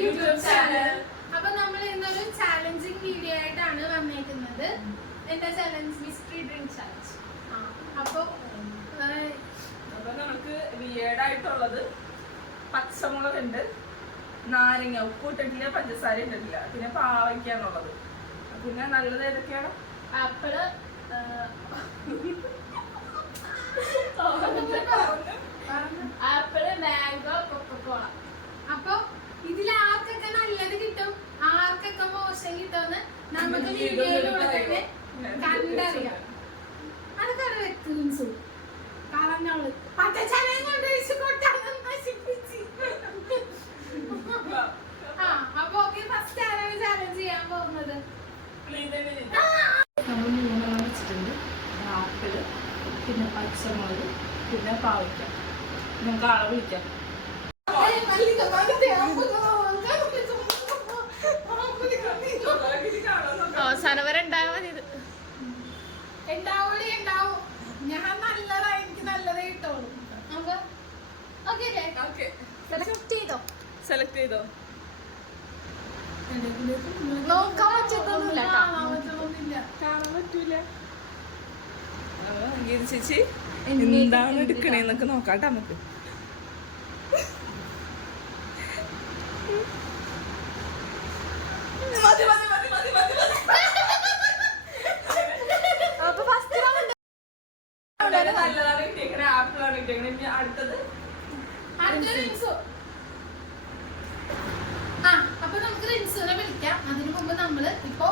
YouTube channel. അപ്പൊ നമ്മൾ ഇന്നൊരു ചാലഞ്ചിങ് വീഡിയോ ആയിട്ടാണ് വന്നേക്കുന്നത്. എന്താ ചാലഞ്ച്? Mystery drink challenge. അപ്പൊ നമുക്ക് വിയേർഡ് ആയിട്ടുള്ളത് പച്ചമുളക് ഉണ്ട്, നാരങ്ങ, ഉപ്പ് ഇട്ടിട്ടില്ല, പഞ്ചസാര ഇട്ടിട്ടില്ല, പിന്നെ പാവയ്ക്കാണുള്ളത്. പിന്നെ നല്ലത് ഏതൊക്കെയാണ്? Apple, apple, mango, Coca Cola. അപ്പൊ ഇതിൽ ആർക്കൊക്കെ നല്ലത് കിട്ടും, ആർക്കൊക്കെ മോശം കിട്ടുമെന്ന് നമുക്ക് വീഡിയോയിലൂടെ തന്നെ കണ്ടറിയാം. അതൊക്കെ വെക്കും കളഞ്ഞോള് പച്ചച്ചലയും കൊണ്ടൊഴിച്ച് കൊട്ടാണ് നശിപ്പിച്ച്. അപ്പൊ ഓക്കെ, ഫസ്റ്റ് ആരാണ് ചാലഞ്ച് ചെയ്യാൻ പോകുന്നത്? നമ്മൾ മൂന്നെണ്ണം വെച്ചിട്ടുണ്ട്. ആപ്പിള്, പിന്നെ പച്ചമുളക്, പിന്നെ പാവയ്ക്ക. നമുക്ക് ആളെ വിളിക്കാം. അവസാനം വരെ ഉണ്ടാവാൻ മതി. ഇത് ഉണ്ടാവും. ഞാൻ നല്ലതാ, എനിക്ക് നല്ലതേ കിട്ടുള്ളൂ. സെലക്ട് ചെയ്തോ? നോക്കാൻ പറ്റത്തൊന്നുമില്ല, കാണാൻ പറ്റൂല. ചേച്ചി എന്താണ് എടുക്കണേന്നൊക്കെ നോക്കാട്ടെ നമുക്ക്. നല്ലതാണ് കിട്ടിയേക്കണേ, ആപ്പിളാണ് കിട്ടിയേക്കണേ. ഇനി അടുത്തത് അപ്പൊ നമുക്ക് റിൻസുനെ വിളിക്കാം. അതിനു മുമ്പ് നമ്മള് ഇപ്പൊ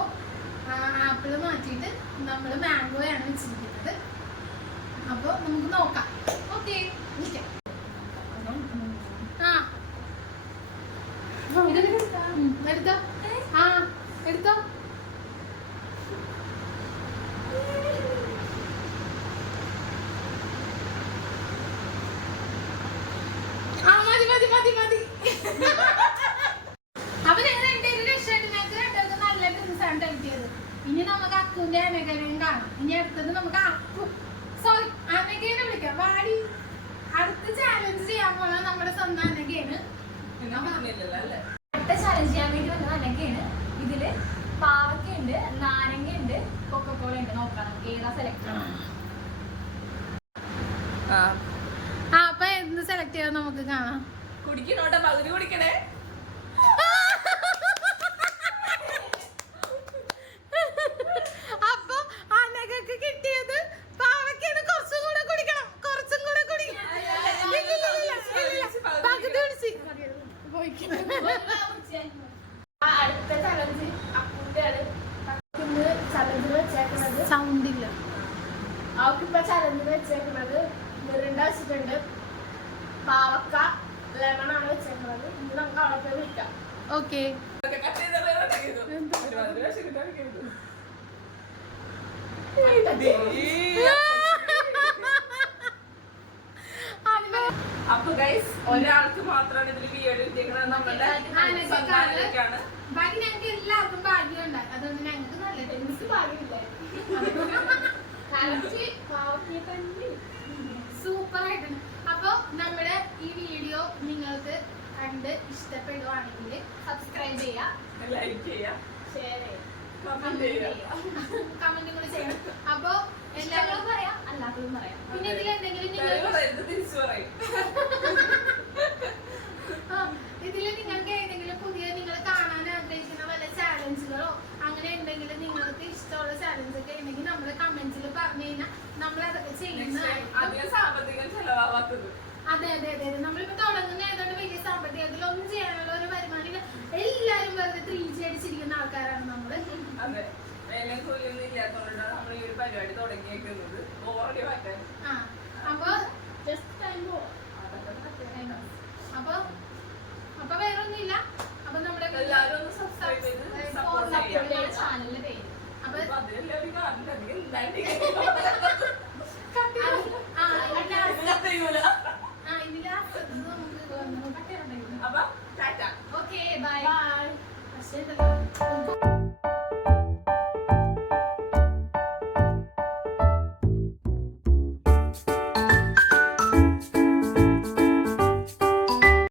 ആപ്പിള് മാറ്റിയിട്ട് നമ്മള് മാംഗോയാണ് വെച്ചിരിക്കുന്നത്. അപ്പൊ നമുക്ക് നോക്കാം. ഓക്കെ, വിളിക്കാം. എടുത്തോ, എടുത്തോ. മതി. അപ്പൊ ഞങ്ങൾ രണ്ടുപേരും രക്ഷപ്പെട്ടു. ഞങ്ങൾക്ക് രണ്ടുപേർക്ക് നല്ല ഡ്രിങ്ക്സാണ് കിട്ടിയത്. ഇനി നമുക്ക് അക്കുവിന്റെ അനകനെയും കാണാം. ഇനി അടുത്തത് നമുക്ക് അനകേനെ വിളിക്കാം. വാടി, അടുത്ത ചാലഞ്ച് ചെയ്യാൻ പോണ നമ്മുടെ സ്വന്തം അനകയാണ്. അടുത്ത ചാലഞ്ച് ചെയ്യാൻ വേണ്ടി വന്നത് അനകയാണ്. ഇതില് പാവയ്ക്കുണ്ട്, നാരങ്ങയുണ്ട്, കൊക്കക്കോള ഉണ്ട്. നോക്കാം നമുക്ക് ഏതാ സെലക്ട് ചെയ്യണം. അപ്പൊ എന്ത് സെലക്ട് ചെയ്യാൻ നമുക്ക് കാണാം. കുടിക്കണോട്ടെ, പകുതി കുടിക്കണേ. അപ്പൊ അനകക്ക് കിട്ടിയത് പാവയ്ക്കാണ്. കുറച്ചും കൂടെ കുടിക്കണം. പകുതി കുടിച്ച്. അടുത്ത ചലഞ്ച് അപ്പൂന്റെ ചലഞ്ചിൽ വെച്ചേക്കുന്നത് സൗണ്ട് ഇല്ല. അവക്കിപ്പോ ചലഞ്ചിൽ വെച്ചേക്കുന്നത് മിറിണ്ട വെച്ചിട്ടുണ്ട്, പാവക്ക, ലെമൺ ആണ് വെച്ചേക്കുന്നത്. ഇനി നമുക്ക് അവിടെ പോയി വിളിക്കാം. ഓക്കെ, അപ്പൊ ഗൈസ്, ഒരാൾക്ക് മാത്രമാണ് ഇതിൽ വിയേർഡ് കിട്ടിയേക്കുന്നത്. നമ്മുടെ ബാക്കി ഞങ്ങൾക്ക് എല്ലാവർക്കും ഭാഗ്യമുണ്ടായി. അതുകൊണ്ട് ഞങ്ങൾക്ക് നല്ല ടെൻസ് ഭാഗ്യമില്ല. സൂപ്പർ ആയിട്ടുണ്ട്. അപ്പൊ നമ്മുടെ ഈ വീഡിയോ നിങ്ങൾക്ക് കണ്ട് ഇഷ്ടപ്പെടുവാണെങ്കിൽ സബ്സ്ക്രൈബ് ചെയ്യുക, ലൈക്ക് ചെയ്യുക, ഷെയർ ചെയ്യുക, കമന്റും കൂടി ചെയ്യണം. അപ്പൊ എല്ലാവരും പറയാം, അല്ലാത്തതും പറയാം. പിന്നെ ഇതിലെന്തെങ്കിലും നിങ്ങൾക്ക് ഏതെങ്കിലും പുതിയ നിങ്ങൾ കാണാൻ ആഗ്രഹിക്കുന്ന വല്ല ചാലഞ്ചുകളോ അങ്ങനെ എന്തെങ്കിലും നിങ്ങൾക്ക് ഇഷ്ടമുള്ള ചാലഞ്ച് ഒക്കെ ഉണ്ടെങ്കിൽ നമ്മള് കമന്റ്സിൽ പറഞ്ഞു കഴിഞ്ഞാൽ നമ്മൾ അതൊക്കെ ചെയ്യുന്നതായിരിക്കും. സാമ്പത്തികം ചെലവാകാത്തത്. അതെ. നമ്മളിപ്പോ തുടങ്ങുന്ന ഏതാണ്ട് വലിയ സാമ്പത്തികത്തിൽ ഒന്നും ചെയ്യാനുള്ള ഒരു വരുമാനം എല്ലാരും വെറുതെ 3G അടിച്ചിരിക്കുന്ന ആൾക്കാരാണ് നമ്മള്. അതെ, വേലയും കൂലിയൊന്നും ഇല്ലാത്തതുകൊണ്ടാണ് നമ്മൾ ഈ ഒരു പരിപാടി തുടങ്ങിയേക്കുന്നത്. ഓൾറെഡി മാറ്റാൻ. അപ്പൊ അപ്പൊ വേറെ ഒന്നുമില്ല. അപ്പൊ നമ്മുടെ എല്ലാവരും ഒന്ന് സബ്സ്ക്രൈബ് ചെയ്ത് സപ്പോർട്ട് ചെയ്യാം. ചാനലിന്റെ പേര് അപ്പൊ അതിലെല്ലാവരും കാണുന്നുണ്ട്. ഇതിലാ അപ്പൊ ടാറ്റ. Okay, by. പക്ഷേ